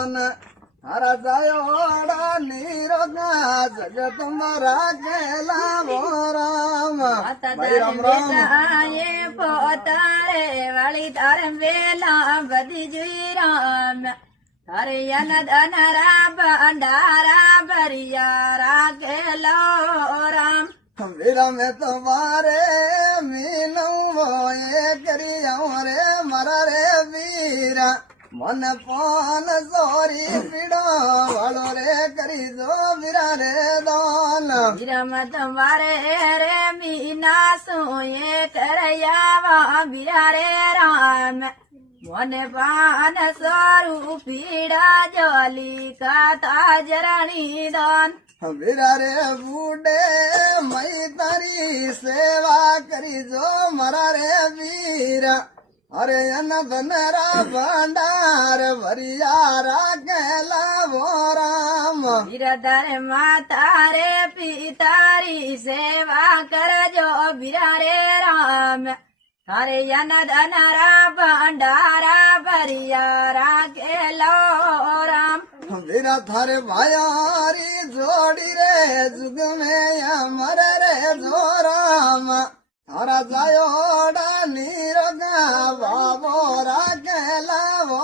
દોન હરા જાયોડા નીરોગા જગત મારા કેલા વો રામ ભાઈ રામ રામ પોતારે વાળી તારે વેલા બધી જોઈ રામ તારે અનદનરા ભંડારા ભરિયા રાખેલો રામ વીરા મેં તમારે મીનવો એ કરી રે મારા રે વીરા મન પાન સોરી પીડો વાળો રે કરી દો વીરા રે દોન વિરમ તમારે રે મીના સોએ કરયાવા વીરા રે રામ મને પાન સોરું પીડા જોલી કાતા જરણી દોન વીરા રે બુડે મય તારી સેવા કરી જો મારા રે વીરા અરે અન બનરા ભંડાર ભરિયા રાખેલા વો રામ વિરધારે માતા રે પિતારી સેવા કરજો વિરા રે રામ તારે અનદનરા ભંડારા ભરિયા રાખેલો રામ વીરા થારે ભાયારી જોડી રે જુગ મેં અમર રે જો રામ તારા જાયોડા નીરોગા બાબો રાખેલા વો